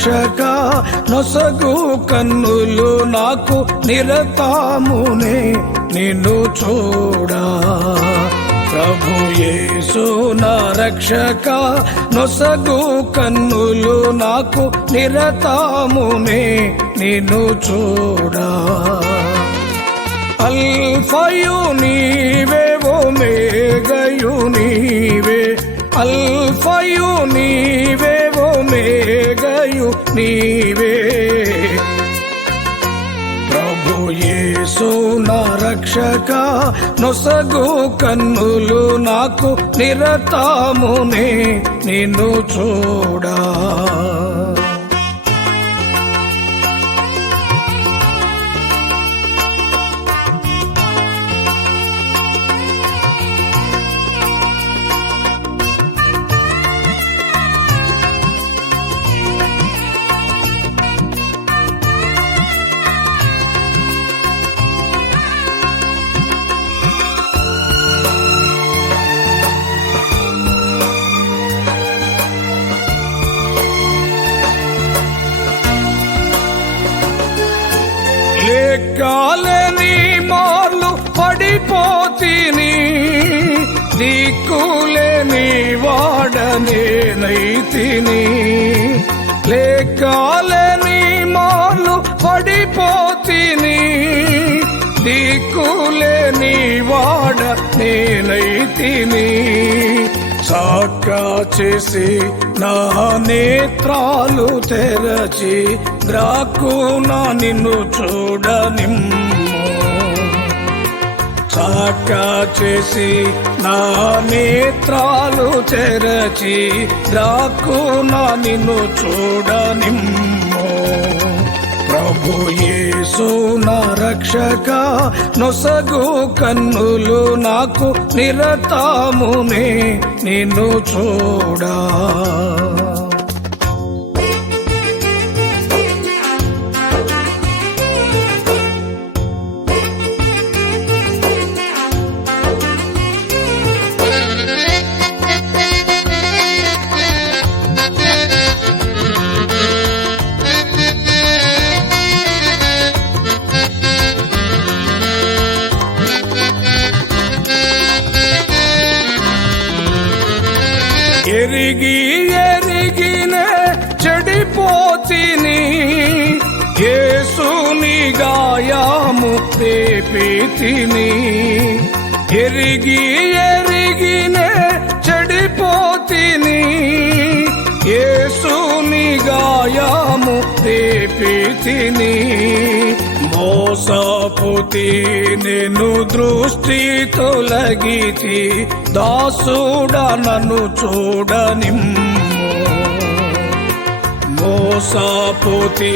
రక్షక నొసగు కన్నులు నాకు నిరతమునే నిన్ను చూడా. ప్రభు యేసు నా రక్షక నొసగు కన్నులు నాకు నిరతమునే నిన్ను చూడా. అల్ఫయు నీవే ఒమేగయు నీవే, అల్ఫయు నీవే ఒమేగయు నీవే. ప్రభు యేసు నా రక్షక నొసగు కన్నులు నాకు నిరతమునే నిన్ను చూడా. లెక్కలేని మార్లు పడిపోతిని, దిక్కులేని వాడనేనైతిని. లెక్కలేని మార్లు పడిపోతిని, దిక్కులేని వాడనేనైతిని. సాకా చేసి నా నేత్రాలు తెరచి ద్రాక్కున నిన్ను చూడనిమ్ము. సాకా చేసి నా నేత్రాలు తెరచి ద్రాక్కున నిన్ను చూడనిమ్ము. ప్రభు యేసు నా రక్షక నొసగు కన్నులు నాకు నిరతమునే నిన్ను చూడా. ఎరిగి ఎరిగినే చెడిపోతిని, యేసుని గాయము రేపితిని. ఎరిగి ఎరిగినే చెడిపోతిని, యేసుని గాయము రేపితిని. మోసపోతి నేను దృష్టి తొలగితి, దాసుడా నన్ను చూడనిమ్ము. మోసపోతి